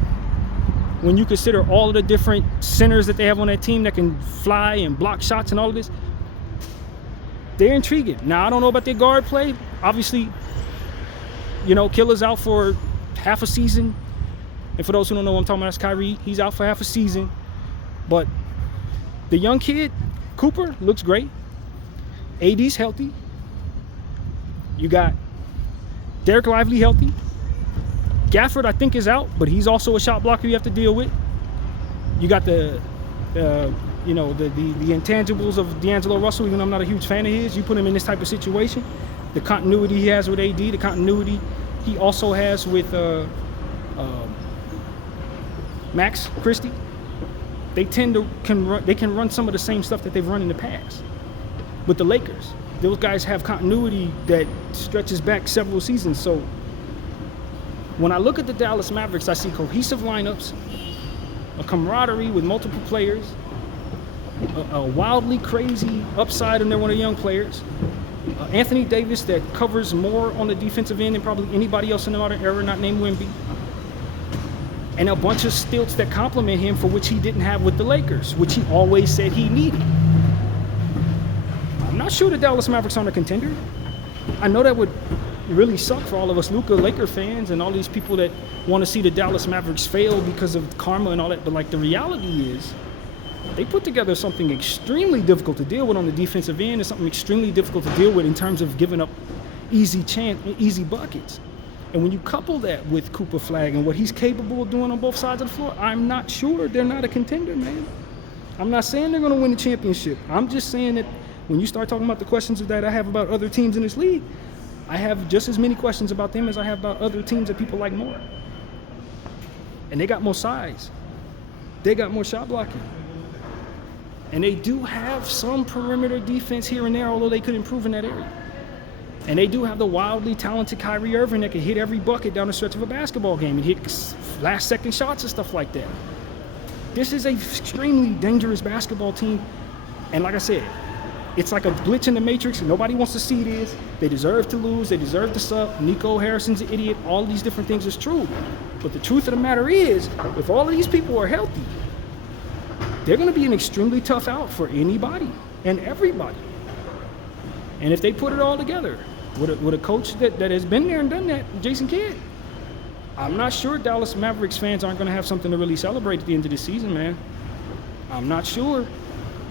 When you consider all of the different centers that they have on that team that can fly and block shots and all of this, they're intriguing. Now, I don't know about their guard play. Obviously, Killer's out for half a season. And for those who don't know what I'm talking about, that's Kyrie. He's out for half a season. But the young kid, Cooper, looks great. AD's healthy. You got Derek Lively healthy. Gafford, I think, is out, but he's also a shot blocker you have to deal with. You got the intangibles of D'Angelo Russell, even though I'm not a huge fan of his. You put him in this type of situation. The continuity he has with AD, the continuity he also has with Max Christie. They can run some of the same stuff that they've run in the past. With the Lakers, those guys have continuity that stretches back several seasons. So when I look at the Dallas Mavericks, I see cohesive lineups, a camaraderie with multiple players, a wildly crazy upside in there one of the young players, Anthony Davis that covers more on the defensive end than probably anybody else in the modern era, not named Wemby, and a bunch of stilts that complement him for which he didn't have with the Lakers, which he always said he needed. I'm not sure the Dallas Mavericks aren't a contender. I know that would really suck for all of us Luka Laker fans and all these people that want to see the Dallas Mavericks fail because of karma and all that, but the reality is they put together something extremely difficult to deal with on the defensive end and something extremely difficult to deal with in terms of giving up easy buckets. And when you couple that with Cooper Flag and what he's capable of doing on both sides of the floor, I'm not sure they're not a contender, man. I'm not saying they're going to win the championship. I'm just saying that when you start talking about the questions that I have about other teams in this league, I have just as many questions about them as I have about other teams that people like more. And they got more size. They got more shot blocking. And they do have some perimeter defense here and there, although they could improve in that area. And they do have the wildly talented Kyrie Irving that can hit every bucket down the stretch of a basketball game and hit last-second shots and stuff like that. This is an extremely dangerous basketball team. And like I said, it's like a glitch in the matrix, and nobody wants to see this. They deserve to lose. They deserve to suck. Nico Harrison's an idiot. All of these different things is true. But the truth of the matter is, if all of these people are healthy, they're going to be an extremely tough out for anybody and everybody. And if they put it all together with a coach that has been there and done that, Jason Kidd, I'm not sure Dallas Mavericks fans aren't going to have something to really celebrate at the end of the season, man. I'm not sure.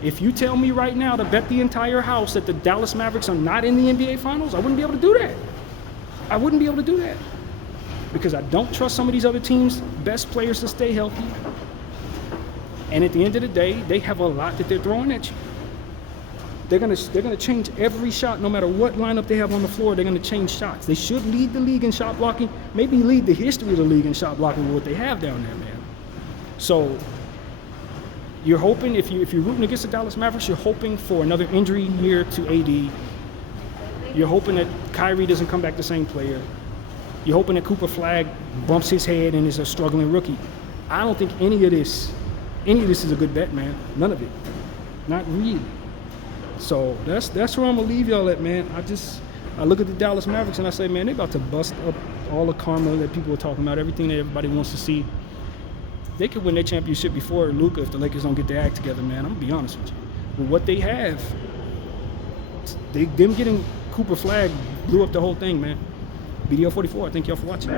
If you tell me right now to bet the entire house that the Dallas Mavericks are not in the NBA Finals, I wouldn't be able to do that. I wouldn't be able to do that. Because I don't trust some of these other teams' best players to stay healthy. And at the end of the day, they have a lot that they're throwing at you. They're gonna change every shot, no matter what lineup they have on the floor. They're gonna change shots. They should lead the league in shot blocking, maybe lead the history of the league in shot blocking with what they have down there, man. So you're hoping, if you're rooting against the Dallas Mavericks, you're hoping for another injury year to AD. You're hoping that Kyrie doesn't come back the same player. You're hoping that Cooper Flag bumps his head and is a struggling rookie. I don't think any of this is a good bet, man. None of it. Not really. So that's where I'm gonna leave y'all at, man. I look at the Dallas Mavericks and I say, man, they about to bust up all the karma that people are talking about, everything that everybody wants to see. They could win their championship before Luka if the Lakers don't get their act together, man. I'm gonna be honest with you. With what they have, them getting Cooper Flag blew up the whole thing, man. BDO 44, thank y'all for watching.